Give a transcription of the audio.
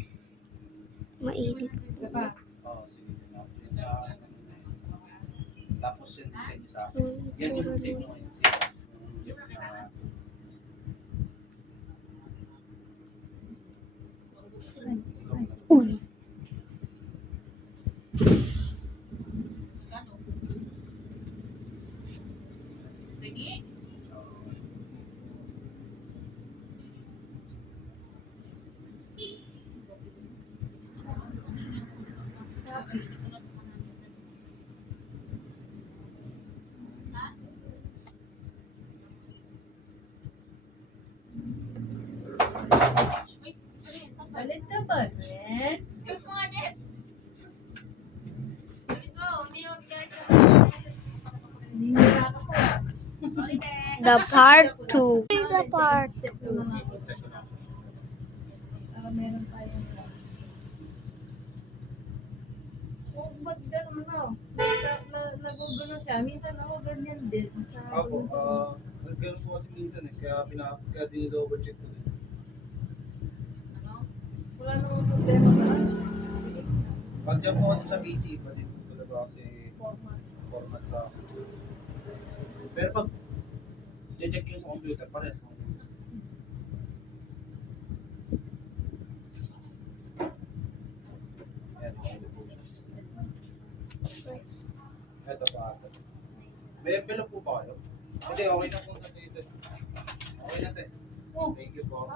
guys. Mainit. Isa pa. Oo, sige. Tapos yung design niya sa akin. Yan yung design nyo ngayon. Uy. Balit ka ba, Ren? Hinihira ka po. The part 2. The part 2. Meron tayong ba't gano'n mo? Nagugulo siya. Minsan ako ganyan din. Ako, ganun po kasi minsan eh. Kaya dinidover check ko din. Wala namang problema ba? Pag dyan po kasi sa PC, pwede po talaga kasi format sa akin. Pero pag check yun sa computer, pares mo. Ayan, okay po siya. Ito pa ito. May envelope po ba kayo? Hindi, okay na po kasi ito. Okay na ito. Thank you po.